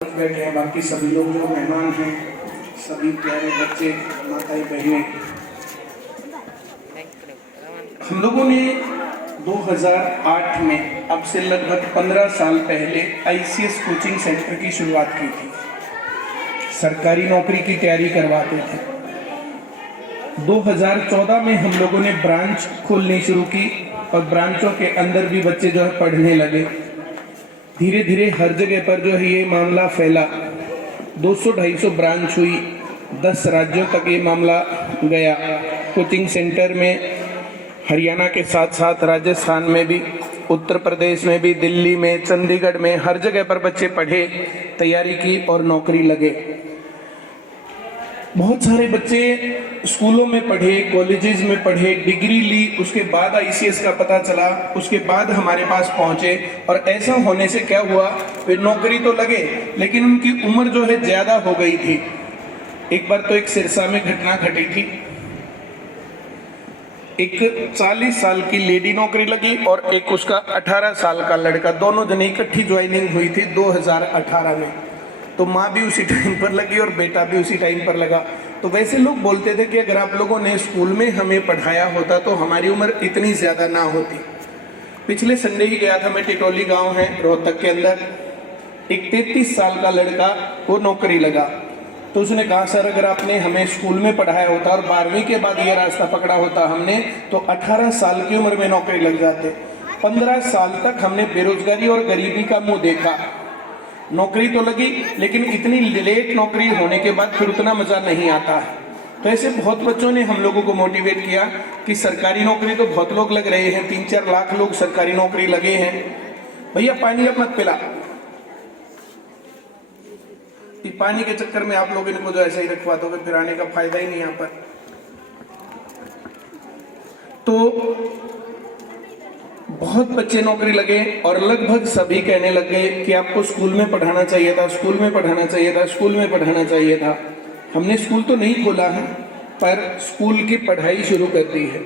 बैठे हैं, बाकी सभी लोग जो मेहमान हैं, सभी प्यारे बच्चे, माताएं, बहनें, हम लोगों ने 2008 में, अब से लगभग 15 साल पहले ICS कोचिंग सेंटर की शुरुआत की थी। सरकारी नौकरी की तैयारी करवाते थे। 2014 में हम लोगों ने ब्रांच खोलनी शुरू की और ब्रांचों के अंदर भी बच्चे जो है पढ़ने लगे। धीरे धीरे हर जगह पर जो है ये मामला फैला। 200-250 ब्रांच हुई, 10 राज्यों तक ये मामला गया। कोचिंग सेंटर में हरियाणा के साथ साथ राजस्थान में भी, उत्तर प्रदेश में भी, दिल्ली में, चंडीगढ़ में, हर जगह पर बच्चे पढ़े, तैयारी की और नौकरी लगे। बहुत सारे बच्चे स्कूलों में पढ़े, कॉलेजेस में पढ़े, डिग्री ली, उसके बाद ICS का पता चला, उसके बाद हमारे पास पहुंचे। और ऐसा होने से क्या हुआ, फिर नौकरी तो लगे लेकिन उनकी उम्र जो है ज्यादा हो गई थी। एक बार तो एक सिरसा में घटना घटी थी। एक 40 साल की लेडी नौकरी लगी और एक उसका 18 साल का लड़का, दोनों जने इकट्ठी ज्वाइनिंग हुई थी 2018 में। तो माँ भी उसी टाइम पर लगी और बेटा भी उसी टाइम पर लगा। तो वैसे लोग बोलते थे कि अगर आप लोगों ने स्कूल में हमें पढ़ाया होता तो हमारी उम्र इतनी ज़्यादा ना होती। पिछले संडे ही गया था मैं, टिटोली गांव है रोहतक के अंदर। एक 33 साल का लड़का वो नौकरी लगा। तो उसने कहा, सर अगर आपने हमें स्कूल में पढ़ाया होता और 12वीं के बाद ये रास्ता पकड़ा होता हमने, तो 18 साल की उम्र में नौकरी लग जाते। 15 साल तक हमने बेरोजगारी और गरीबी का मुंह देखा। नौकरी तो लगी लेकिन इतनी लेट नौकरी होने के बाद फिर उतना मजा नहीं आता है। तो ऐसे बहुत बच्चों ने हम लोगों को मोटिवेट किया कि सरकारी नौकरी तो बहुत लोग लग रहे हैं, 3-4 लाख लोग सरकारी नौकरी लगे हैं। भैया पानी अब मत पिला, पानी के चक्कर में आप लोग इनको जो ऐसे ही रखवा दोगे, फिर आने का फायदा ही नहीं यहाँ पर। तो बहुत बच्चे नौकरी लगे और लगभग सभी कहने लग गए कि आपको स्कूल में पढ़ाना चाहिए था, स्कूल में पढ़ाना चाहिए था, स्कूल में पढ़ाना चाहिए था। हमने स्कूल तो नहीं खोला है, पर स्कूल की पढ़ाई शुरू कर दी है।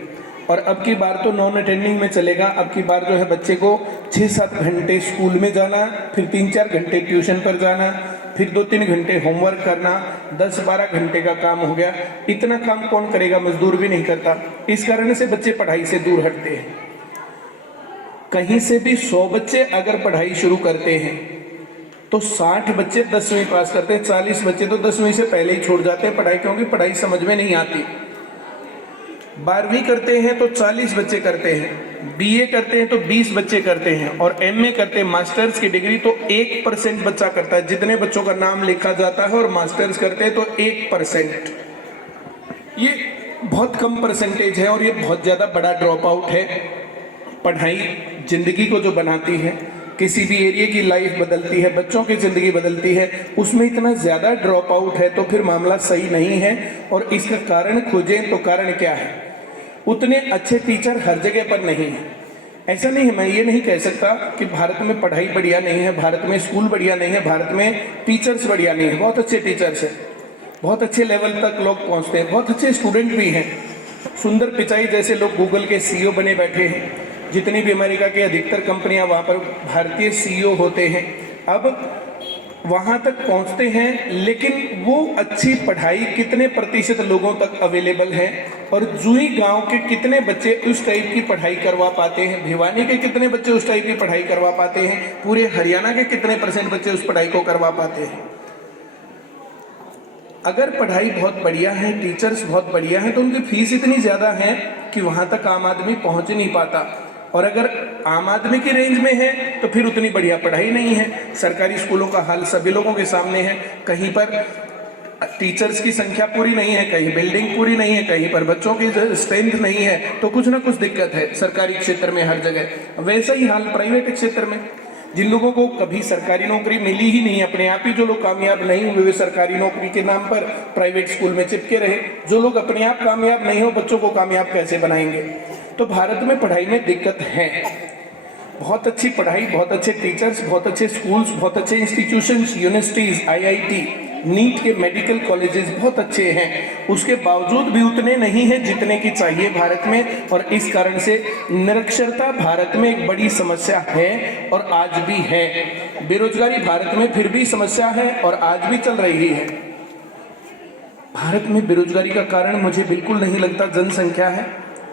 और अब की बार तो नॉन अटेंडिंग में चलेगा। अब की बार जो है बच्चे को 6-7 घंटे स्कूल में जाना, फिर 3-4 घंटे ट्यूशन पर जाना, फिर 2-3 घंटे होमवर्क करना, 10-12 घंटे का काम हो गया। इतना काम कौन करेगा, मजदूर भी नहीं करता। इस कारण से बच्चे पढ़ाई से दूर हटते हैं। कहीं से भी 100 बच्चे अगर पढ़ाई शुरू करते हैं तो 60 बच्चे 10वीं पास करते हैं, 40 बच्चे तो 10वीं से पहले ही छोड़ जाते हैं पढ़ाई, क्योंकि पढ़ाई समझ में नहीं आती। 12वीं करते हैं तो 40 बच्चे करते हैं, BA करते हैं तो 20 बच्चे करते हैं, और MA करते हैं, मास्टर्स की डिग्री तो 1% बच्चा करता है। जितने बच्चों का नाम लिखा जाता है और मास्टर्स करते हैं तो 1%। ये बहुत कम परसेंटेज है और ये बहुत ज्यादा बड़ा ड्रॉप आउट है। पढ़ाई जिंदगी को जो बनाती है, किसी भी एरिया की लाइफ बदलती है, बच्चों की जिंदगी बदलती है, उसमें इतना ज्यादा ड्रॉप आउट है तो फिर मामला सही नहीं है। और इसका कारण खोजें तो कारण क्या है, उतने अच्छे टीचर हर जगह पर नहीं है। ऐसा नहीं है, मैं ये नहीं कह सकता कि भारत में पढ़ाई बढ़िया नहीं है, भारत में स्कूल बढ़िया नहीं है, भारत में टीचर्स बढ़िया नहीं है। बहुत अच्छे टीचर्स हैं, बहुत अच्छे लेवल तक लोग पहुंचते हैं, बहुत अच्छे स्टूडेंट भी हैं। सुंदर पिचाई जैसे लोग गूगल के CEO बने बैठे हैं। जितनी भी अमेरिका की अधिकतर कंपनियां, वहां पर भारतीय CEO होते हैं। अब वहां तक पहुंचते हैं, लेकिन वो अच्छी पढ़ाई कितने प्रतिशत लोगों तक अवेलेबल है, और जुई गांव के कितने बच्चे उस टाइप की पढ़ाई करवा पाते हैं, भिवानी के कितने बच्चे उस टाइप की पढ़ाई करवा पाते हैं, पूरे हरियाणा के कितने % बच्चे उस पढ़ाई को करवा पाते हैं। अगर पढ़ाई बहुत बढ़िया है, टीचर्स बहुत बढ़िया हैं, तो उनकी फीस इतनी ज्यादा है कि वहां तक आम आदमी पहुंच नहीं पाता। और अगर आम आदमी की रेंज में है तो फिर उतनी बढ़िया पढ़ाई नहीं है। सरकारी स्कूलों का हाल सभी लोगों के सामने है। कहीं पर टीचर्स की संख्या पूरी नहीं है, कहीं बिल्डिंग पूरी नहीं है, कहीं पर बच्चों की स्ट्रेंथ नहीं है, तो कुछ ना कुछ दिक्कत है सरकारी क्षेत्र में हर जगह। वैसा ही हाल प्राइवेट क्षेत्र में। जिन लोगों को कभी सरकारी नौकरी मिली ही नहीं, अपने आप ही जो लोग कामयाब नहीं हुए, वे सरकारी नौकरी के नाम पर प्राइवेट स्कूल में चिपके रहे। जो लोग अपने आप कामयाब नहीं हो, बच्चों को कामयाब कैसे बनाएंगे। तो भारत में पढ़ाई में दिक्कत है। बहुत अच्छी पढ़ाई, बहुत अच्छे टीचर्स, बहुत अच्छे स्कूल्स, बहुत अच्छे इंस्टीट्यूशंस, यूनिवर्सिटीज, IIT, नीट के मेडिकल कॉलेजेस बहुत अच्छे हैं, उसके बावजूद भी उतने नहीं हैं जितने की चाहिए भारत में। और इस कारण से निरक्षरता भारत में एक बड़ी समस्या है और आज भी है। बेरोजगारी भारत में फिर भी समस्या है और आज भी चल रही है। भारत में बेरोजगारी का कारण मुझे बिल्कुल नहीं लगता जनसंख्या है।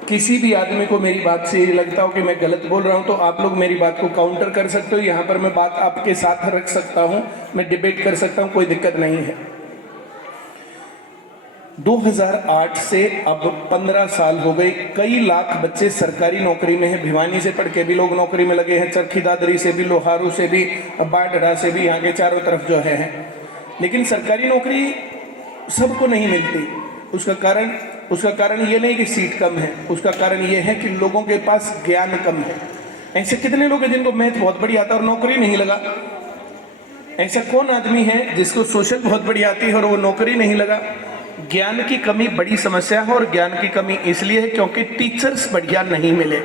किसी भी आदमी को मेरी बात से ये लगता हो कि मैं गलत बोल रहा हूं तो आप लोग मेरी बात को काउंटर कर सकते हो। यहाँ पर मैं बात आपके साथ रख सकता हूं, मैं डिबेट कर सकता हूं, कोई दिक्कत नहीं है। 2008 से अब 15 साल हो गए, कई लाख बच्चे सरकारी नौकरी में हैं। भिवानी से पढ़ के भी लोग नौकरी में लगे हैं, चरखी दादरी से भी, लोहारू से भी, बाढ़ से भी, यहाँ के चारों तरफ जो है। लेकिन सरकारी नौकरी सबको नहीं मिलती। उसका कारण ये नहीं कि सीट कम है, उसका कारण ये है कि लोगों के पास ज्ञान कम है। ऐसे कितने लोग हैं जिनको मैथ बहुत बढ़िया आता है और नौकरी नहीं लगा? ऐसा कौन आदमी है जिसको सोशल बहुत बढ़िया आती है और वो नौकरी नहीं लगा? ज्ञान की कमी बड़ी समस्या है और ज्ञान की कमी इसलिए है क्योंकि टीचर्स बढ़िया नहीं मिले।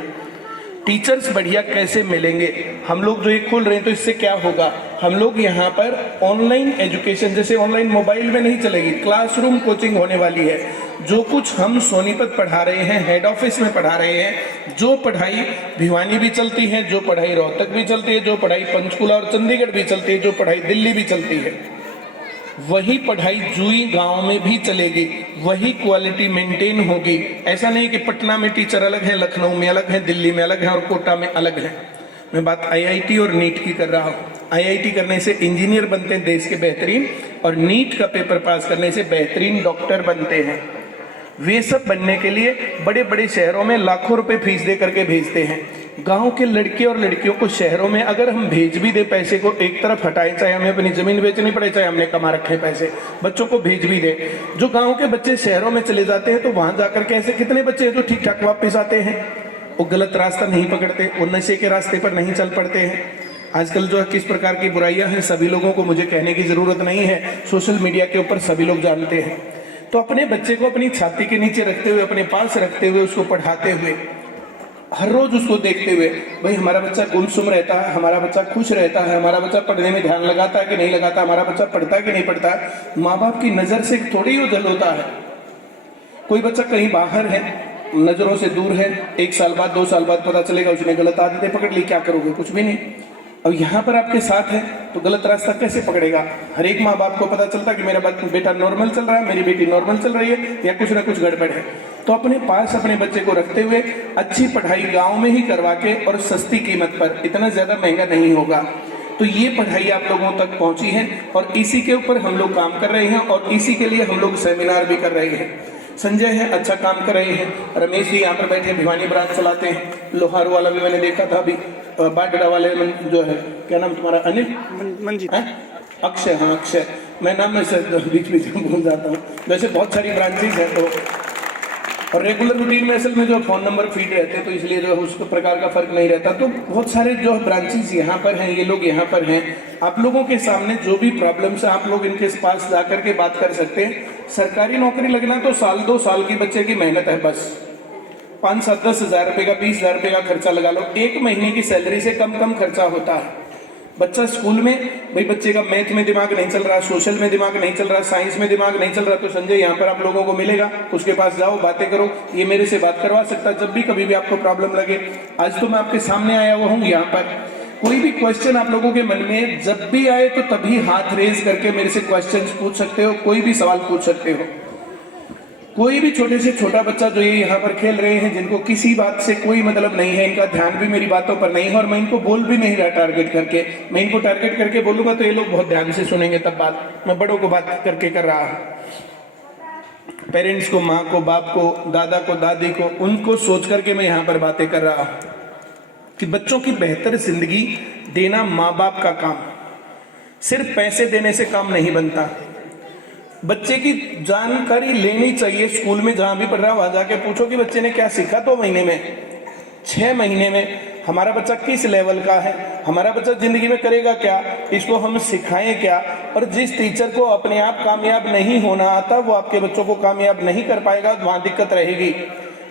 टीचर्स बढ़िया कैसे मिलेंगे? हम लोग जो ये खोल रहे हैं तो इससे क्या होगा? हम लोग यहाँ पर ऑनलाइन एजुकेशन, जैसे ऑनलाइन मोबाइल में नहीं चलेगी, क्लासरूम कोचिंग होने वाली है। जो कुछ हम सोनीपत पढ़ा रहे हैं, हेड ऑफिस में पढ़ा रहे हैं, जो पढ़ाई भिवानी भी चलती है, जो पढ़ाई रोहतक भी चलती है, जो पढ़ाई पंचकुला और चंडीगढ़ भी चलती है, जो पढ़ाई दिल्ली भी चलती है, वही पढ़ाई जुई गांव में भी चलेगी, वही क्वालिटी मेंटेन होगी। ऐसा नहीं कि पटना में टीचर अलग है, लखनऊ में अलग है, दिल्ली में अलग है और कोटा में अलग है। मैं बात आईआईटी और नीट की कर रहा हूँ। आईआईटी करने से इंजीनियर बनते हैं देश के बेहतरीन, और नीट का पेपर पास करने से बेहतरीन डॉक्टर बनते हैं। वे सब बनने के लिए बड़े बड़े शहरों में लाखों रुपए फीस दे करके भेजते हैं। गांव के लड़के और लड़कियों को शहरों में अगर हम भेज भी दे, पैसे को एक तरफ हटाएं, चाहे हमें अपनी जमीन बेचनी पड़े, चाहे हमने कमा रखे पैसे, बच्चों को भेज भी दे, जो गांव के बच्चे शहरों में चले जाते हैं तो वहां जाकर के ऐसे कितने बच्चे हैं जो ठीक ठाक वापस आते हैं? वो गलत रास्ता नहीं पकड़ते, वो नशे के रास्ते पर नहीं चल पड़ते हैं। आजकल जो किस प्रकार की बुराइयां हैं सभी लोगों को मुझे कहने की जरूरत नहीं है, सोशल मीडिया के ऊपर सभी लोग जानते हैं। तो अपने बच्चे को अपनी छाती के नीचे रखते हुए, अपने पास रखते हुए, उसको पढ़ाते हुए, हर रोज उसको देखते हुए, भाई हमारा बच्चा गुमसुम रहता है, हमारा बच्चा खुश रहता है, हमारा बच्चा पढ़ने में ध्यान लगाता है कि नहीं लगाता, हमारा बच्चा पढ़ता है कि नहीं पढ़ता है, माँ बाप की नजर से थोड़ी वो जल होता है। कोई बच्चा कहीं बाहर है, नजरों से दूर है, 1 साल बाद 2 साल बाद पता चलेगा उसने गलत आदतें पकड़ ली, क्या करोगे? कुछ भी नहीं। अब यहाँ पर आपके साथ है तो गलत रास्ता कैसे पकड़ेगा? हर एक माँ बाप को पता चलता कि मेरा बेटा नॉर्मल चल रहा है, मेरी बेटी नॉर्मल चल रही है, या कुछ ना कुछ गड़बड़ है। तो अपने पास अपने बच्चे को रखते हुए अच्छी पढ़ाई गांव में ही करवा के और सस्ती कीमत पर, इतना ज्यादा महंगा नहीं होगा, तो ये पढ़ाई आप लोगों तक पहुंची है और इसी के ऊपर हम लोग काम कर रहे हैं और इसी के लिए हम लोग सेमिनार भी कर रहे हैं। संजय है, अच्छा काम कर रहे हैं। रमेश जी यहाँ पर बैठे भिवानी ब्रांच चलाते हैं। लोहारू वाला भी मैंने देखा था अभी, बाडड़ा वाले जो है, क्या नाम तुम्हारा? अनिल मंजीत, अक्षय, हाँ अक्षय, मैं नाम में बीच बीच में भूल जाता हूँ। वैसे बहुत सारी ब्रांचेज हैं तो, और रेगुलर रूटीन में असल में जो फोन नंबर फीड रहते हैं तो इसलिए जो है उस प्रकार का फर्क नहीं रहता। तो बहुत सारे जो ब्रांचेस यहाँ पर हैं, ये लोग यहाँ पर हैं, आप लोगों के सामने जो भी प्रॉब्लम्स है आप लोग इनके पास जाकर के बात कर सकते हैं। सरकारी नौकरी लगना तो 1-2 साल की बच्चे की मेहनत है, बस 5-7-10 हज़ार रुपये का, 20 हज़ार रुपये का खर्चा लगा लो, 1 महीने की सैलरी से कम खर्चा होता है। बच्चा स्कूल में, भाई बच्चे का मैथ में दिमाग नहीं चल रहा, सोशल में दिमाग नहीं चल रहा, साइंस में दिमाग नहीं चल रहा, तो संजय यहाँ पर आप लोगों को मिलेगा, उसके पास जाओ, बातें करो, ये मेरे से बात करवा सकता है जब भी कभी भी आपको प्रॉब्लम लगे। आज तो मैं आपके सामने आया हुआ हूँ यहाँ पर। कोई भी क्वेश्चन आप लोगों के मन में जब भी आए तो तभी हाथ रेज करके मेरे से क्वेश्चन पूछ सकते हो, कोई भी सवाल पूछ सकते हो। कोई भी छोटे से छोटा बच्चा जो ये यहाँ पर खेल रहे हैं, जिनको किसी बात से कोई मतलब नहीं है, इनका ध्यान भी मेरी बातों पर नहीं है और मैं इनको बोल भी नहीं रहा टारगेट करके, मैं इनको टारगेट करके बोलूंगा तो ये लोग बहुत ध्यान से सुनेंगे, तब बात मैं बड़ों को बात करके कर रहा हूँ। पेरेंट्स को, माँ को, बाप को, दादा को, दादी को, उनको सोच करके मैं यहाँ पर बातें कर रहा हूँ कि बच्चों की बेहतर जिंदगी देना माँ बाप का काम, सिर्फ पैसे देने से काम नहीं बनता। बच्चे की जानकारी लेनी चाहिए। स्कूल में जहां भी पढ़ रहा वहां जाके पूछो कि बच्चे ने क्या सीखा 2 महीने में, 6 महीने में, हमारा बच्चा किस लेवल का है, हमारा बच्चा जिंदगी में करेगा क्या, इसको हम सिखाएं क्या। और जिस टीचर को अपने आप कामयाब नहीं होना आता वो आपके बच्चों को कामयाब नहीं कर पाएगा, वहां दिक्कत रहेगी।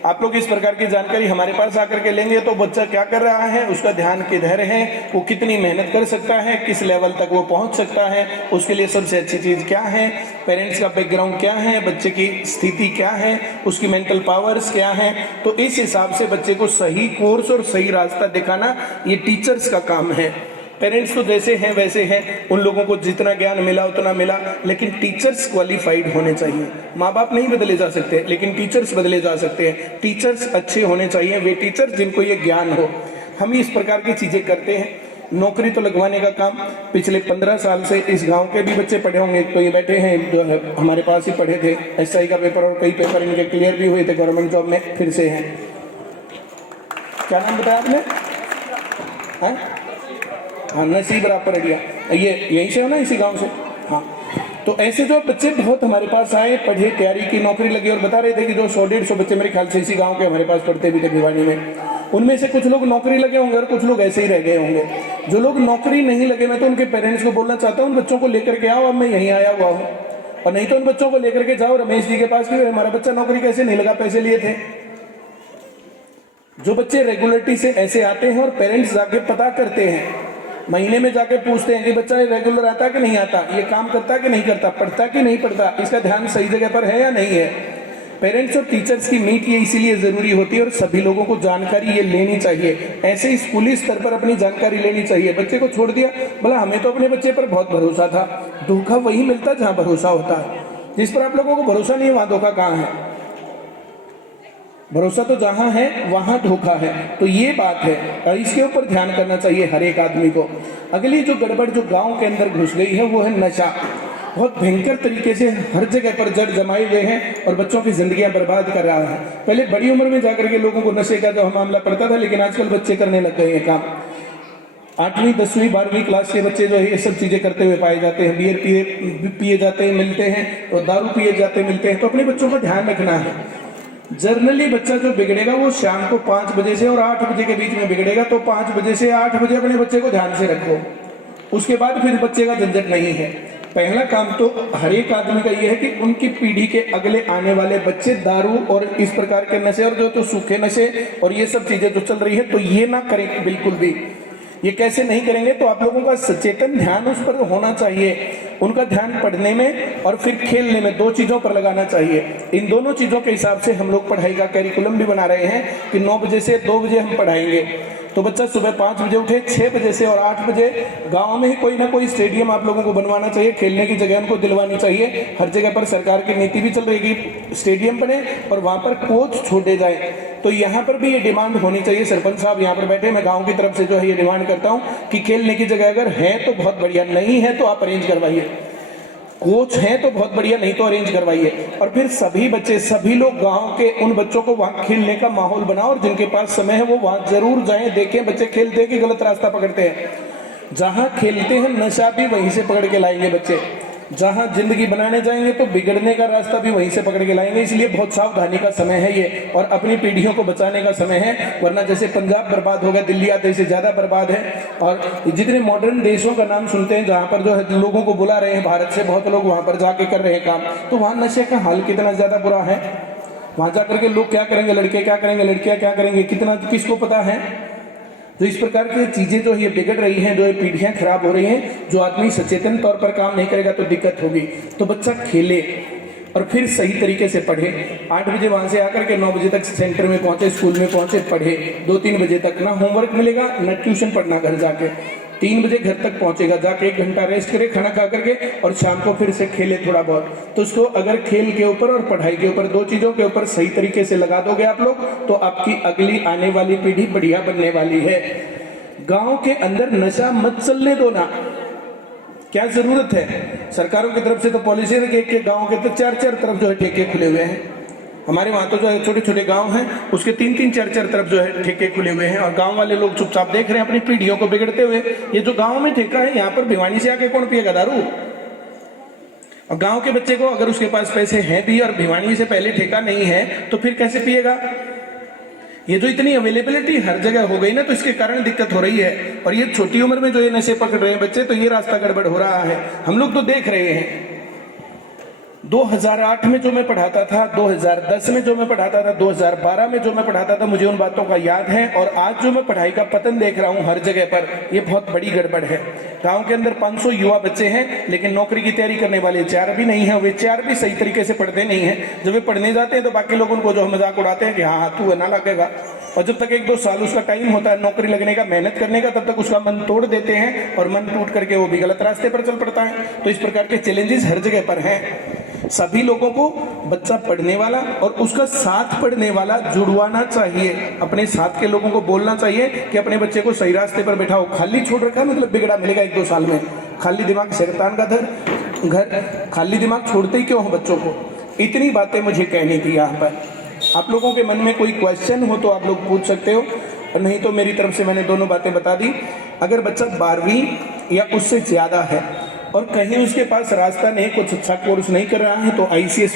आप लोग इस प्रकार की जानकारी हमारे पास आकर के लेंगे तो बच्चा क्या कर रहा है, उसका ध्यान किधर है, वो कितनी मेहनत कर सकता है, किस लेवल तक वो पहुंच सकता है, उसके लिए सबसे अच्छी चीज क्या है, पेरेंट्स का बैकग्राउंड क्या है, बच्चे की स्थिति क्या है, उसकी मेंटल पावर्स क्या है। तो इस हिसाब से बच्चे को सही कोर्स और सही रास्ता दिखाना ये टीचर्स का काम है। पेरेंट्स तो जैसे हैं वैसे हैं, उन लोगों को जितना ज्ञान मिला उतना मिला, लेकिन टीचर्स क्वालिफाइड होने चाहिए। माँ बाप नहीं बदले जा सकते, लेकिन टीचर्स बदले जा सकते हैं। टीचर्स अच्छे होने चाहिए, वे टीचर्स जिनको ये ज्ञान हो। हम इस प्रकार की चीजें करते हैं। नौकरी तो लगवाने का काम पिछले 15 साल से इस गांव के भी बच्चे पढ़े होंगे, तो ये बैठे हैं जो है हमारे पास ही पढ़े थे। एसआई का पेपर और कई पेपर इनके क्लियर भी हुए थे, गवर्नमेंट जॉब में फिर से हैं। क्या नाम बताया आपने? हाँ, नसीब रापरडिया, ये यहीं से हो ना, इसी गांव से? हाँ। तो ऐसे जो बच्चे बहुत हमारे पास आए, पढ़े, तैयारी की, नौकरी लगी, और बता रहे थे कि जो 100-150 बच्चे मेरे ख्याल से इसी गांव के हमारे पास पढ़ते भी थे भिवानी में। उनमें से कुछ लोग नौकरी लगे होंगे और कुछ लोग ऐसे ही रह गए होंगे। जो लोग नौकरी नहीं लगे, मैं तो उनके पेरेंट्स को बोलना चाहता हूँ, उन बच्चों को लेकर के आओ, अब मैं यहीं आया हुआ हूँ। और नहीं तो उन बच्चों को लेकर के जाओ रमेश जी के पास कि हमारा बच्चा नौकरी कैसे नहीं लगा, पैसे लिए थे। जो बच्चे रेगुलरिटी से ऐसे आते हैं और पेरेंट्स जाके पता करते हैं, महीने में जाके पूछते हैं कि बच्चा रेगुलर आता कि नहीं आता, ये काम करता कि नहीं करता, पढ़ता कि नहीं पढ़ता, इसका ध्यान सही जगह पर है या नहीं है। पेरेंट्स और टीचर्स की मीट ये इसीलिए जरूरी होती है, और सभी लोगों को जानकारी ये लेनी चाहिए। ऐसे ही स्कूली स्तर पर अपनी जानकारी लेनी चाहिए। बच्चे को छोड़ दिया, बोला हमें तो अपने बच्चे पर बहुत भरोसा था। धोखा वही मिलता जहां भरोसा होता है। जिस पर आप लोगों को भरोसा नहीं है वहां धोखा कहाँ है? भरोसा तो जहां है वहां धोखा है। तो ये बात है, और इसके ऊपर ध्यान करना चाहिए हर एक आदमी को। अगली जो गड़बड़ जो गांव के अंदर घुस गई है वो है नशा। बहुत भयंकर तरीके से हर जगह पर जड़ जमाए हुए हैं और बच्चों की जिंदगियां बर्बाद कर रहा है। पहले बड़ी उम्र में जाकर के लोगों को नशे का जो मामला पड़ता था, लेकिन आजकल बच्चे करने लग गए हैं काम। 8वीं 10वीं 12वीं क्लास के बच्चे जो है ये सब चीजें करते हुए पाए जाते हैं। बियर पिए जाते हैं मिलते हैं, और दारू पिए जाते मिलते हैं। तो अपने बच्चों का ध्यान रखना है। जर्नली बच्चा जो बिगड़ेगा वो शाम को 5 बजे से और 8 बजे के बीच में बिगड़ेगा। तो 5 बजे से 8 बजे अपने बच्चे को ध्यान से रखो, उसके बाद फिर बच्चे का झंझट नहीं है। पहला काम तो हर एक आदमी का ये है कि उनकी पीढ़ी के अगले आने वाले बच्चे दारू और इस प्रकार के नशे और जो तो सूखे नशे और ये सब चीजें जो चल रही है, तो ये ना करें बिल्कुल भी। ये कैसे नहीं करेंगे? तो आप लोगों का सचेतन ध्यान उस पर होना चाहिए। उनका ध्यान पढ़ने में और फिर खेलने में, 2 चीजों पर लगाना चाहिए। इन दोनों चीजों के हिसाब से हम लोग पढ़ाई का कैरिकुलम भी बना रहे हैं कि 9 बजे से 2 बजे हम पढ़ाएंगे। तो बच्चा सुबह 5 बजे उठे, 6 बजे से और 8 बजे गांव में ही कोई ना कोई स्टेडियम आप लोगों को बनवाना चाहिए। खेलने की जगह उनको दिलवानी चाहिए। हर जगह पर सरकार की नीति भी चल रही है कि स्टेडियम बने और वहां पर कोच छोड़े जाए। तो यहाँ पर भी ये डिमांड होनी चाहिए। सरपंच साहब यहाँ पर बैठे, मैं गांव की तरफ से जो है ये डिमांड करता हूँ कि खेलने की जगह अगर है तो बहुत बढ़िया, नहीं है तो आप अरेंज करवाइए। कोच हैं तो बहुत बढ़िया, नहीं तो अरेंज करवाइए। और फिर सभी बच्चे, सभी लोग गांव के उन बच्चों को वहां खेलने का माहौल बनाओ, और जिनके पास समय है वो वहां जरूर जाएं, देखें बच्चे खेलते हैं कि गलत रास्ता पकड़ते हैं। जहां खेलते हैं नशा भी वहीं से पकड़ के लाएंगे बच्चे। जहां जिंदगी बनाने जाएंगे तो बिगड़ने का रास्ता भी वहीं से पकड़ के लाएंगे। इसलिए बहुत सावधानी का समय है ये, और अपनी पीढ़ियों को बचाने का समय है। वरना जैसे पंजाब बर्बाद हो गया, दिल्ली आते से ज्यादा बर्बाद है। और जितने मॉडर्न देशों का नाम सुनते हैं जहां पर जो है लोगों को बुला रहे हैं भारत से, बहुत लोग वहां पर जाके कर रहे हैं काम, तो वहां नशे का हाल कितना ज्यादा बुरा है। वहां जाकर के लोग क्या करेंगे, लड़के क्या करेंगे, लड़कियां क्या करेंगे, कितना किसको पता है। तो इस प्रकार की चीजें जो ये बिगड़ रही हैं, जो ये पीढ़ियां खराब हो रही हैं, जो आदमी सचेतन तौर पर काम नहीं करेगा तो दिक्कत होगी। तो बच्चा खेले और फिर सही तरीके से पढ़े। 8 बजे वहां से आकर के 9 बजे तक सेंटर में पहुंचे, स्कूल में पहुंचे, पढ़े। 2-3 बजे तक ना होमवर्क मिलेगा ना ट्यूशन पढ़ना घर जाके। 3 बजे घर तक पहुंचेगा, जाके 1 घंटा रेस्ट करे खाना खा करके, और शाम को फिर से खेले थोड़ा बहुत। तो उसको अगर खेल के ऊपर और पढ़ाई के ऊपर, 2 चीजों के ऊपर सही तरीके से लगा दोगे आप लोग, तो आपकी अगली आने वाली पीढ़ी बढ़िया बनने वाली है। गांव के अंदर नशा मत चलने दो ना। क्या जरूरत है? सरकारों की तरफ से तो पॉलिसी है कि एक गांव के तो 4-4 तरफ जो है ठेके खुले हुए हैं। हमारे वहां तो जो है छोटे छोटे गांव हैं, उसके 3-3 4-4 तरफ जो है ठेके खुले हुए हैं, और गांव वाले लोग चुपचाप देख रहे हैं अपनी पीढ़ियों को बिगड़ते हुए। ये जो गांव में ठेका है, यहाँ पर भिवानी से आके कौन पिएगा दारू? और गांव के बच्चे को अगर उसके पास पैसे हैं भी और भिवानी से पहले ठेका नहीं है, तो फिर कैसे पिएगा? ये जो इतनी अवेलेबिलिटी हर जगह हो गई ना, तो इसके कारण दिक्कत हो रही है। और ये छोटी उम्र में जो ये नशे पकड़ रहे हैं बच्चे, तो ये रास्ता गड़बड़ हो रहा है। हम लोग तो देख रहे हैं। 2008 में जो मैं पढ़ाता था, 2010 में जो मैं पढ़ाता था, 2012 में जो मैं पढ़ाता था, मुझे उन बातों का याद है। और आज जो मैं पढ़ाई का पतन देख रहा हूं हर जगह पर, ये बहुत बड़ी गड़बड़ है। गांव के अंदर 500 युवा बच्चे हैं, लेकिन नौकरी की तैयारी करने वाले 4 भी नहीं है। वे 4 भी सही तरीके से पढ़ते नहीं है। जब वे पढ़ने जाते हैं तो बाकी लोग उनको जो मजाक उड़ाते हैं कि हाँ तू है ना लगेगा, और जब तक 1-2 साल उसका टाइम होता है नौकरी लगने का, मेहनत करने का, तब तक उसका मन तोड़ देते हैं और मन टूट करके वो भी गलत रास्ते पर चल पड़ता है। तो इस प्रकार के चैलेंजेस हर जगह पर हैं। सभी लोगों को बच्चा पढ़ने वाला और उसका साथ पढ़ने वाला जुड़वाना चाहिए। अपने साथ के लोगों को बोलना चाहिए कि अपने बच्चे को सही रास्ते पर बैठाओ। खाली छोड़ रखा है मतलब बिगड़ा मिलेगा 1-2 साल में। खाली दिमाग शैतान का घर, खाली दिमाग छोड़ते ही क्यों हो बच्चों को। इतनी बातें मुझे कहनी थी यहाँ पर। आप लोगों के मन में कोई क्वेश्चन हो तो आप लोग पूछ सकते हो, और नहीं तो मेरी तरफ से मैंने दोनों बातें बता दी। अगर बच्चा 12वीं या उससे ज्यादा है और कहीं उसके पास रास्ता नहीं, कुछ अच्छा कोर्स नहीं कर रहा है, तो ICS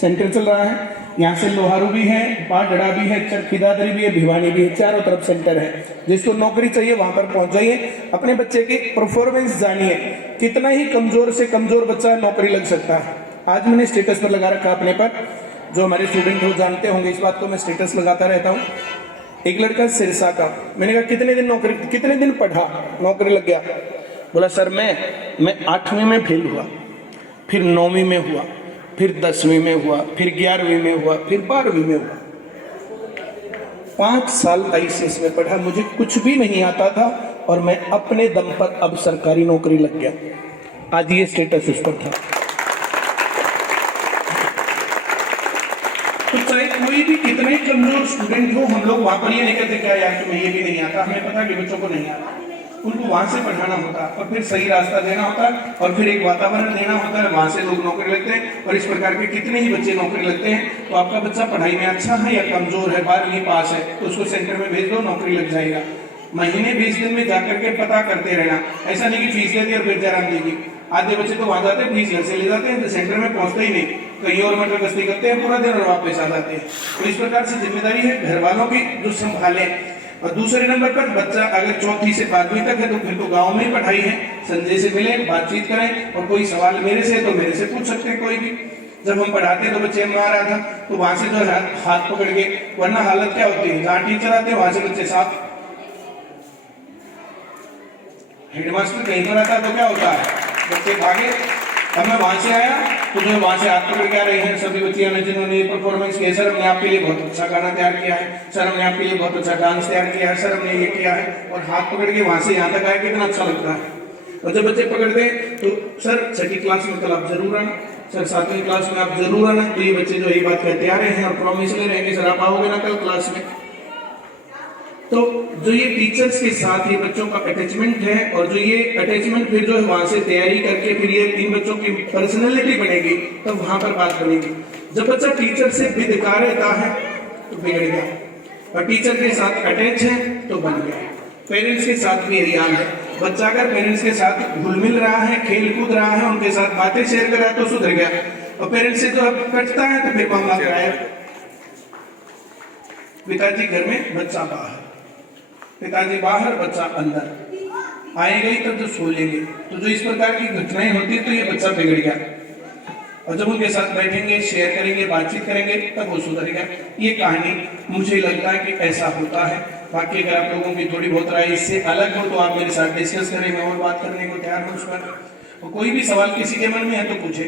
सेंटर चल रहा है। यहाँ से लोहारू भी है, पाटड़ा भी है, चरखी दादरी भी है, भिवानी भी है, चारों तरफ सेंटर है। जिसको नौकरी चाहिए वहां पर पहुंच जाइए। अपने बच्चे की परफॉर्मेंस जानिए। कितना ही कमजोर से कमजोर बच्चा नौकरी लग सकता है। आज मैंने स्टेटस पर लगा रखा अपने पर, जो हमारे स्टूडेंट हो जानते होंगे इस बात को, मैं स्टेटस लगाता रहता हूँ। एक लड़का सिरसा का, मैंने कहा कितने दिन पढ़ा, नौकरी लग गया। बोला सर मैं 8वीं में फेल हुआ, फिर 9वीं में हुआ, फिर 10वीं में हुआ, फिर 11वीं में हुआ, फिर 12वीं में हुआ। 5 साल ICS में पढ़ा, मुझे कुछ भी नहीं आता था और मैं अपने दम पर अब सरकारी नौकरी लग गया। आज ये स्टेटस उस पर था। तो चाहे कोई भी कितने कमजोर स्टूडेंट हो, हम लोग वहां पर ये नहीं कहते क्या यार तुम्हें ये भी नहीं आता। हमें पता कि बच्चों को नहीं आता, उनको वहां से पढ़ाना होता है और फिर सही रास्ता देना होता है और फिर एक वातावरण देना होता है, वहां से लोग नौकरी लगते हैं। और इस प्रकार के कितने ही बच्चे नौकरी लगते हैं। तो आपका बच्चा पढ़ाई में अच्छा है या कमजोर है, 12वीं पास है, तो उसको सेंटर में भेज दो, नौकरी लग जाएगा। महीने 20 दिन में जाकर के पता करते रहना। ऐसा नहीं कि फीस दे दी और फिर जराम देगी। आधे बच्चे तो वहां जाते हैं, फीस घर से ले जाते हैं, तो सेंटर में पहुंचते ही नहीं, कहीं और मटर गश्ती करते हैं पूरा दिन और वापस आ जाते हैं। तो इस प्रकार से जिम्मेदारी है घर वालों की जो संभाले। और दूसरे नंबर पर बच्चा अगर 4वीं से 12वीं तक है तो फिर तो गांव में ही पढ़ाई है। संजय से मिले, बातचीत करें, और कोई सवाल मेरे से तो मेरे से पूछ सकते हैं कोई भी। जब हम पढ़ाते तो बच्चे में आ रहा था तो वहां से जो है हाथ पकड़ के, वरना हालत क्या होती है, जहाँ टीचर आते हैं वहां से बच्चे साफ, हेडमास्टर कहीं पर आता तो क्या होता है, बच्चे भागे। अब मैं वहां से आया तो जो वहां से हाथ पकड़ के आ रहे हैं सभी बच्चियां ने जिन्होंने ये परफॉर्मेंस किया। सर हमने आपके लिए बहुत अच्छा गाना तैयार किया है, सर हमने आपके लिए बहुत अच्छा डांस तैयार किया है, सर हमने ये किया है, और हाथ पकड़ के वहां से यहाँ तक आया, कितना अच्छा लगता है। और जब बच्चे पकड़ते तो सर 6वीं क्लास में कल आप जरूर आना, सर 7वीं क्लास में आप जरूर आना। तो ये बच्चे जो ये बात कहते आ रहे हैं और प्रॉमिस ले रहे हैं कि सर आप आओगे ना कल क्लास में। तो जो ये टीचर्स के साथ ये बच्चों का अटैचमेंट है, और जो ये अटैचमेंट फिर जो है वहां से तैयारी करके फिर ये इन बच्चों की पर्सनैलिटी बनेगी, तब वहां पर बात बनेगी। जब बच्चा टीचर से बेदकार रहता है तो बिगड़ गया, और टीचर के साथ अटैच है तो बन गया। पेरेंट्स के साथ भी यही हाल है। बच्चा अगर पेरेंट्स के साथ घुल मिल रहा है, खेल कूद रहा है, उनके साथ बातें शेयर कर रहा है तो सुधर गया, और पेरेंट्स से जो कटता है तो फिर मामला कराया। पिताजी घर में, बच्चा बाहर, पिताजी बाहर, बच्चा अंदर, आएगा ही तब जो सो लेंगे। तो जो इस प्रकार की घटनाएं होती है तो ये बच्चा बिगड़ गया। और जब उनके साथ बैठेंगे, शेयर करेंगे, बातचीत करेंगे, तब वो सुधरेगा। ये कहानी मुझे लगता है कि ऐसा होता है। बाकी अगर आप लोगों की थोड़ी बहुत राय इससे अलग हो तो आप मेरे साथ डिस्कस करें, मैं और बात करने को तैयार हूँ उस पर। कोई भी सवाल किसी के मन में है तो पूछे।